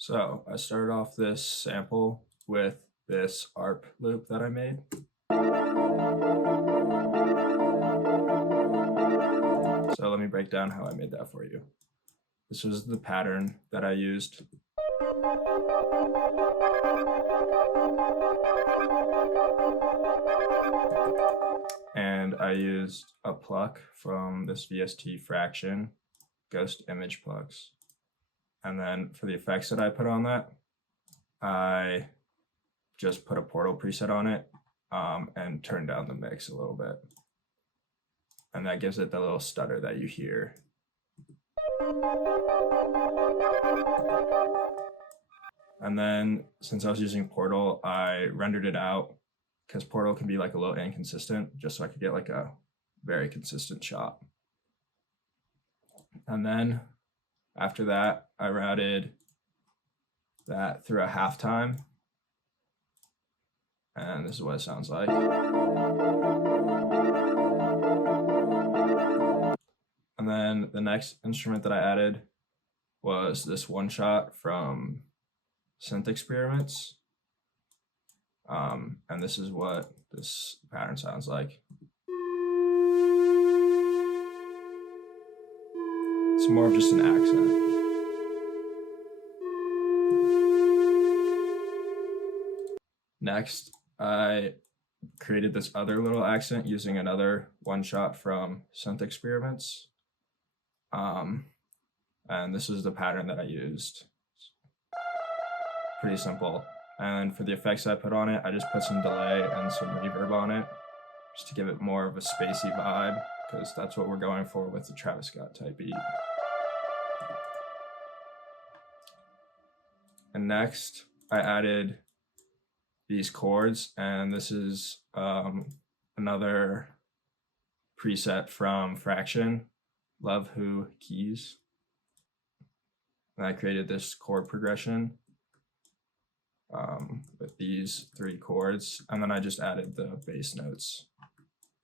So I started off this sample with this ARP loop that I made. So let me break down how I made that for you. This was the pattern that I used. And I used a pluck from this VST fraction, ghost image plucks. And then for the effects that I put on that, I just put a portal preset on it and turned down the mix a little bit. And that gives it the little stutter that you hear. And then since I was using Portal, I rendered it out because Portal can be like a little inconsistent, just so I could get like a very consistent shot. And then after that, I routed that through a halftime. And this is what it sounds like. And then the next instrument that I added was this one shot from Synth Experiments. And this is what this pattern sounds like. It's more of just an accent. Next, I created this other little accent using another one shot from Synth Experiments. And this is the pattern that I used. Pretty simple. And for the effects I put on it, I just put some delay and some reverb on it just to give it more of a spacey vibe, because that's what we're going for with the Travis Scott type beat. And next, I added these chords, and this is another preset from Fraction, Oblivion Keys. And I created this chord progression with these 3 chords, and then I just added the bass notes.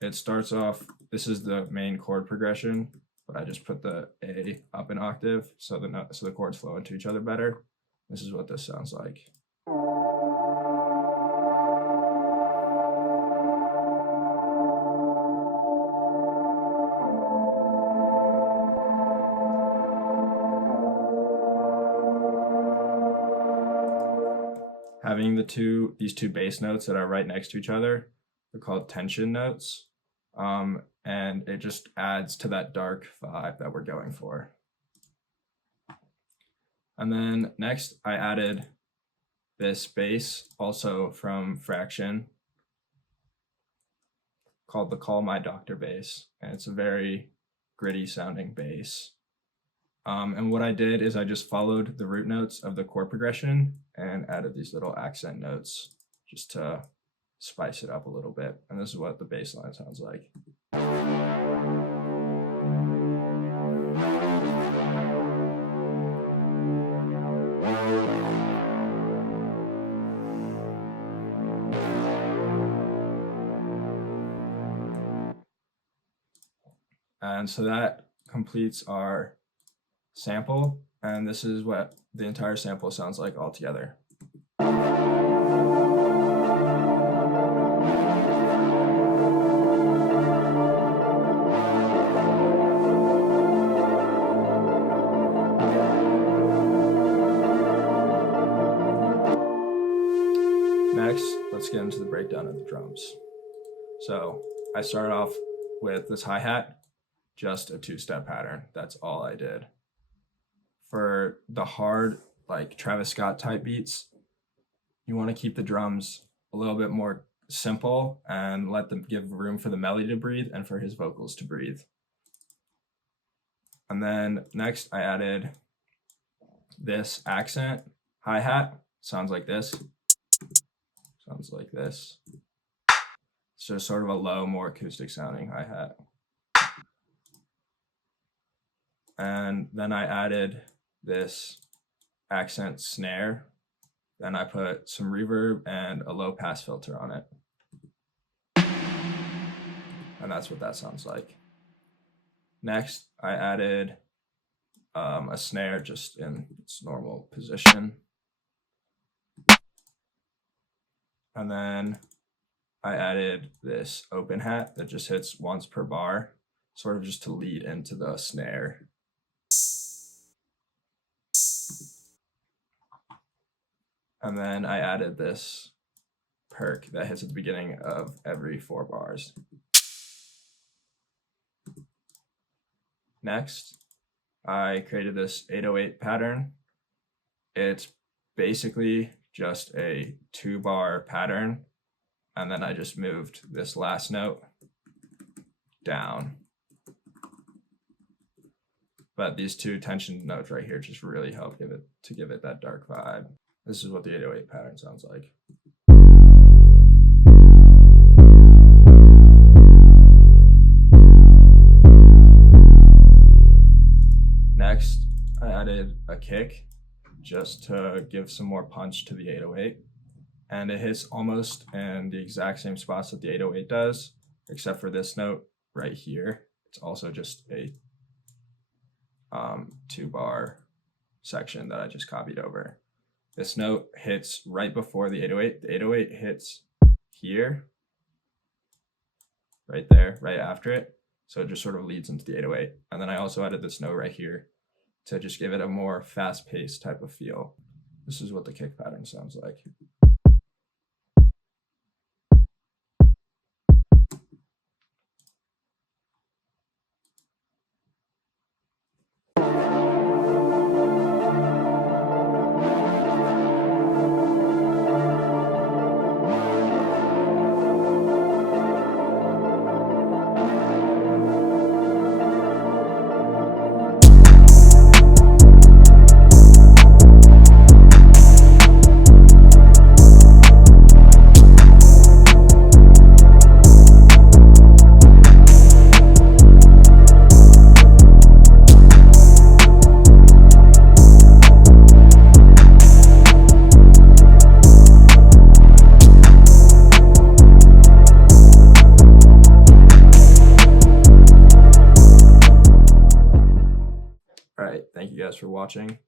It starts off, this is the main chord progression, but I just put the A up an octave so the chords flow into each other better. This is what this sounds like. Having these two bass notes that are right next to each other, they're called tension notes, and it just adds to that dark vibe that we're going for. And then next, I added this bass, also from Fraction, called the Call My Doctor bass, and it's a very gritty sounding bass. And what I did is I just followed the root notes of the chord progression and added these little accent notes just to spice it up a little bit. And this is what the bass line sounds like. And so that completes our sample, and this is what the entire sample sounds like all together. Next, let's get into the breakdown of the drums. So I started off with this hi-hat, just a 2-step pattern. That's all I did. For the hard, like Travis Scott type beats, you want to keep the drums a little bit more simple and let them give room for the melody to breathe and for his vocals to breathe. And then next I added this accent hi-hat. Sounds like this. Sounds like this. It's just sort of a low, more acoustic sounding hi-hat. And then I added this accent snare. Then I put some reverb and a low pass filter on it. And that's what that sounds like. Next, I added a snare just in its normal position. And then I added this open hat that just hits once per bar, sort of just to lead into the snare. And then I added this perk that hits at the beginning of every 4 bars. Next, I created this 808 pattern. It's basically just a 2-bar pattern, and then I just moved this last note down. But these 2 tension notes right here just really help give it that dark vibe. This is what the 808 pattern sounds like. Next, I added a kick just to give some more punch to the 808. And it hits almost in the exact same spots that the 808 does, except for this note right here. It's also just a 2-bar section that I just copied over. This note hits right before the 808. The 808 hits here, right there, right after it. So it just sort of leads into the 808. And then I also added this note right here to just give it a more fast-paced type of feel. This is what the kick pattern sounds like. All right, thank you guys for watching.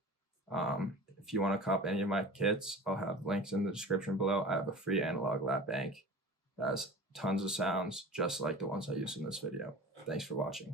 If you want to cop any of my kits, I'll have links in the description below. I have a free analog lap bank that has tons of sounds just like the ones I used in this video. Thanks for watching.